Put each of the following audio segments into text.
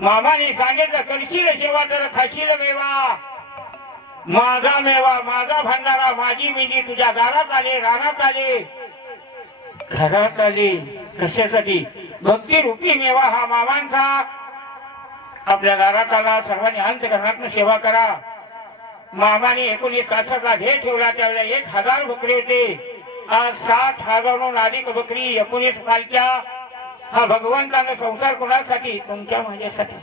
मामाने सांगितलं कळशील सेवा तर खाशील मेवा. माझा मेवा माझा भंडारा माझी मिनी तुझ्या दारात आले रानात आले. घरात आले. कशासाठी? भक्ती रूपी मेवा हा मामांचा. आपल्या दारात आला सर्वांनी अंतकरणात सेवा करा. मामाने एकोणीस तासाचा घे ठेवला त्यावेळेला एक हजार बकरी होते. आज सात हजारहून अधिक बकरी एकोणीस पालख्या हा भगवंतानं संसार कोणासाठी? तुमच्या माझ्यासाठी.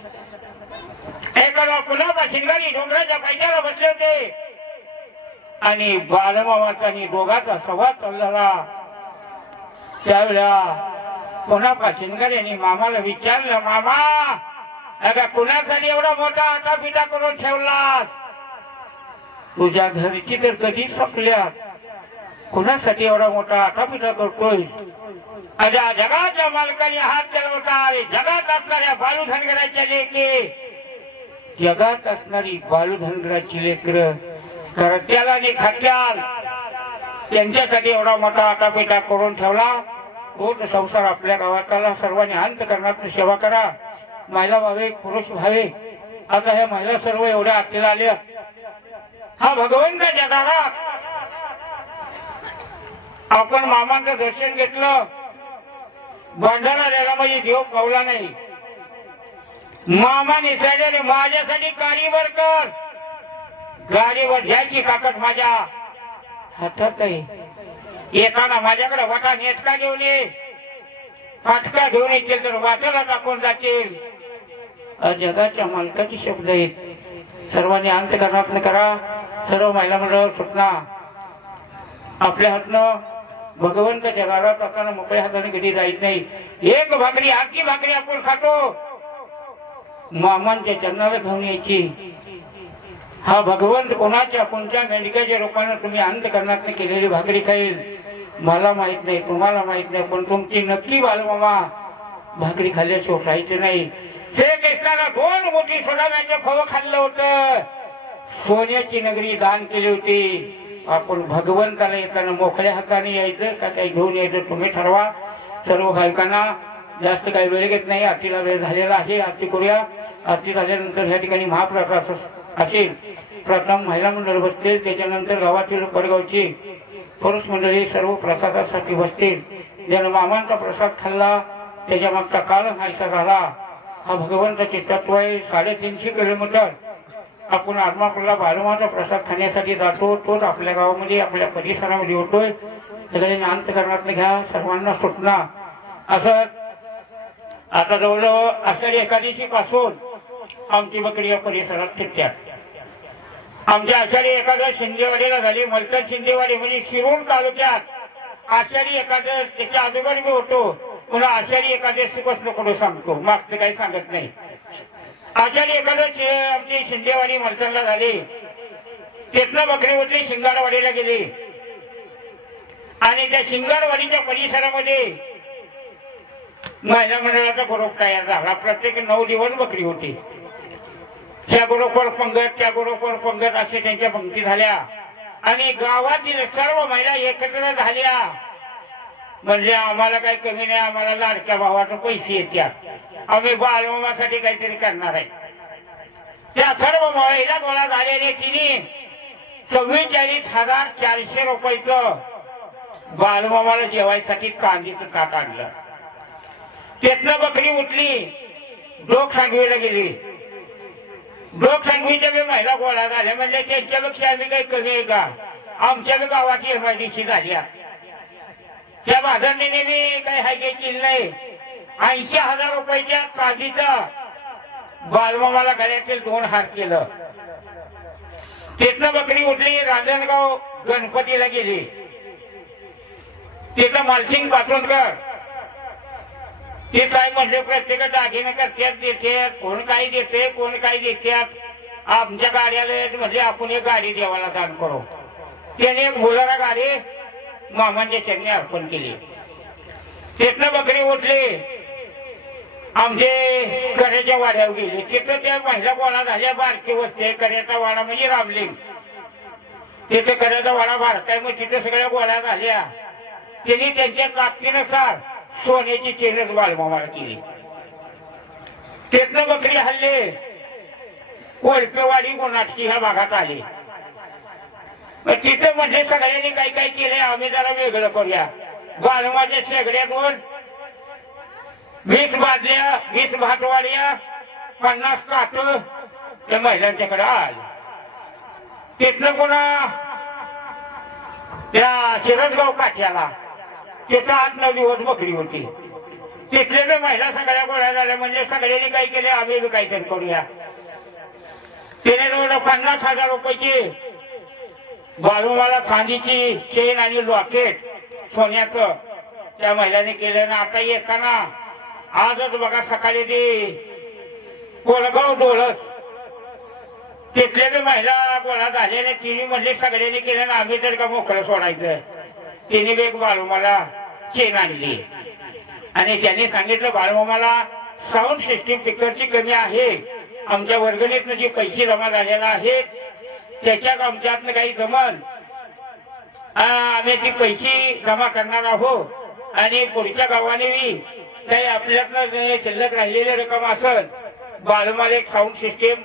एकाला पुन्हा शिंगारी डोंगराच्या पायथ्याला बसले होते. आणि बालमावाचा आणि दोघाचा संवाद चाललेला त्यावेळेला पुन्हा शिंगारी यांनी मामाला विचारलं मामा अगा कुणासाठी एवढा मोठा आता पिता करून ठेवलास? तुझ्या घरची तर कधी संपल्या कुणासाठी एवढा मोठा आटापिटा करतोय. अजा जगाच्या मालकाने हात चालवता जगात असणाऱ्या बालू धनगराच्या लेके. जगात असणारी बालू धनगराची लेकर करत्याला आणि खात्याल त्यांच्यासाठी एवढा मोठा आटापिटा करून ठेवला. तोच संसार आपल्या गावाताला. सर्वांनी अंत करण्यात सेवा करा. महिला व्हावे पुरुष व्हावे. आता ह्या महिला सर्व एवढ्या आतील आल्या. हा भगवंत जगाला आपण मामांचं दर्शन घेतलं. भंडारा द्यायला म्हणजे देव पावला नाही. मामा निसर्गाने माझ्यासाठी कारीवर कर. गाडीवर घ्यायची काकट माझ्या हातात आहे येताना माझ्याकडे वटा नेटका घेऊन ये. फाटका घेऊन येतील तर वाटेला टाकून जातील. जगाच्या मालकाचे शब्द आहेत. सर्वांनी अंतकरणात्न करा. सर्व महिला मंडळ सूचना आपल्या हातनं भगवंताच्या दारात असताना मोकळ्या हाताने कधी जायच नाही. एक भाकरी आखी भाकरी आपण खातो. मामांच्या चरणाला घेऊन यायची. हा भगवंत कोणाच्या कोणत्या मेंढक्याच्या रूपाने तुम्ही अंत करण्यात केलेली भाकरी खाईल? मला माहीत नाही तुम्हाला माहीत नाही पण तुमची नक्की बालमामा भाकरी खाल्ल्याशिवाय राहायचं नाही. श्रीकृष्णाला दोन मोठी सोडाव्याचं फळ खाल्लं होतं. सोन्याची नगरी दान केली होती. आपण भगवंताला येताना मोकळ्या हाताने यायचं का काही घेऊन यायचं तुम्ही ठरवा. सर्व भाविकांना जास्त काही वेळ घेत नाही आरतीला वेळ झालेला आहे आरती करूया. आरती झाल्यानंतर या ठिकाणी महाप्रकाश असेल. प्रथम महिला मंडळ बसतील त्याच्यानंतर गावातील पडगावची पुरुष मंडळी सर्व प्रसादासाठी बसतील ज्यानं मामांचा प्रसाद खाल्ला त्याच्या मागचा काळ नाहीसा झाला. हा भगवंताचे तत्व आहे साडेतीनशे किलोमीटर. आपण आत्मापूरला बालमाचा प्रसाद खाण्यासाठी जातो तोच आपल्या गावामध्ये आपल्या परिसरामध्ये होतोय सगळ्यांनी अंत करण्यात घ्या सर्वांना सुटना असं आता जवळजवळ आषाढी एकादशी पासून आमची बकरी या परिसरात फिरत्यात आमच्या आषाढी एकादश शिंदेवाडीला झाली. मलतर शिंदेवाडी म्हणजे शिरूर तालुक्यात आषाढी एकादश त्याच्या अगोदर होतो. पुन्हा आषाढी एकादशी कसलो कडून सांगतो? मागचं काही सांगत नाही. आचार्य एखादं आमची शिंदेवाडी मलसणला झाली. तिथनं बकरी उतरी शिंगाडवाडीला गेली. आणि त्या शिंगाडवाडीच्या परिसरामध्ये महिला मंडळाचा ग्रुप तयार झाला. प्रत्येक नऊ दिवस बकरी होती. त्या बरोबर पंगत त्या बरोबर पंगत असे त्यांच्या पंक्ती झाल्या. आणि गावातील सर्व महिला एकत्र झाल्या. म्हणजे आम्हाला काही कमी नाही आम्हाला लाडक्या भावाचे पैसे येत्या आम्ही बालमामासाठी काहीतरी करणार आहे. त्या सर्व महिला गोळा झालेले तिने चव्वेचाळीस हजार चारशे रुपयाचं बालमामाला जेवायसाठी कांदीचं ताट आणलं. त्यातनं बकरी उठली डोक सांगवीला गेली. डोक सांगवीच्या बी महिला गोळा झाल्या म्हणजे त्यांच्यापेक्षा आम्ही काही कमी आहे का? आमच्या बी गावाची एमआयडीसी झाली आहे. त्या भाजणीने बी काही हायके केली नाही. ऐंशी हजार रुपयाच्या चांदीचं बालमामाला गळ्यातील दोन हार केलं. तिथनं बकरी उठली रांजणगाव गणपतीला गेली. तिथं मालसिंग पाटोणकर ते काय म्हणले प्रत्येक दागिने करतात देतात कोण काही देते कोण काही देतात. आमच्या गाड्याला म्हणजे आपण एक गाडी देवाला दान करू. त्याने एक बोलारा गाडी मामांच्या चरणी अर्पण केली. तिथनं बकरी उठली. आमचे कऱ्याच्या वाड्यावर गेले. तिथं त्या महिला गोळा झाल्या बारकी वस्ती कऱ्याचा वाडा म्हणजे रामलिंग. तिथे कऱ्याचा वाडा भारताय मग तिथे सगळ्या गोळ्या झाल्या. त्यांनी त्यांच्या ताकदीनुसार सोन्याची चेनच बालमामाला केली. तेथनं बकरी हल्ले. कोळपेवाडी गुणाटकी ह्या भागात आले. तिथं म्हणजे सगळ्यांनी काय काय केले आम्ही जरा वेगळं करूया. बालमाच्या शेगड्यातून वीस बाजल्या वीस भातवाड्या पन्नास काट त्या महिलांच्याकडे आल. तिथनं कोणा त्या शिरसगाव काठ्याला तिथं आठ नऊ दिवस बकरी होती. तिथले तर महिला सगळ्या गोळ्या झाल्या. म्हणजे सगळ्यांनी काय केले आम्ही बी काहीतरी करूया. तिने जवळ पन्नास हजार रुपयाची बाळूमाला चांदीची चेन आणि लॉकेट सोन्याचं. त्या महिलांनी केलं ना आता येताना आजच बघा सकाळी ते कोलगाव डोळस. तिथल्या बी महिला गोळा झाल्याने तिने म्हणले सगळ्यांनी केलं ना आम्ही तर का मोकळं सोडायचं? तिने बी एक बाळूमाला चेन आणली. आणि त्याने सांगितलं बाळूमाला साऊंड सिस्टीम तिकडची कमी आहे. आमच्या वर्गणीतनं जे पैसे जमा झालेला आहे त्याच्यात आमच्यातनं काही जमल आम्ही ती पैसे जमा करणार आहोत. आणि पुढच्या गावाने बी काही आपल्यातनं शिल्लक राहिलेली रक्कम असेल बालमाल एक साऊंड सिस्टीम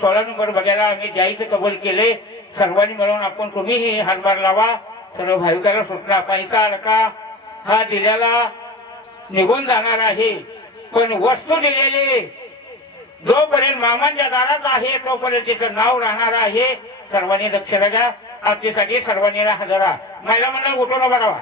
सोळा नंबर बघायला आम्ही द्यायचं कबूल केले सर्वांनी मिळून आपण तुम्हीही हातभार लावा. सर्व भाविकाला सुटला पैसा अडका हा दिल्याला निघून जाणार आहे. पण वस्तू दिलेली जोपर्यंत मामांच्या दारात आहे तोपर्यंत तिचं नाव राहणार आहे. सर्वांनी लक्ष द्या. आपली सगळी सर्वांनी हजरा महिला मंडळ उठून बरावा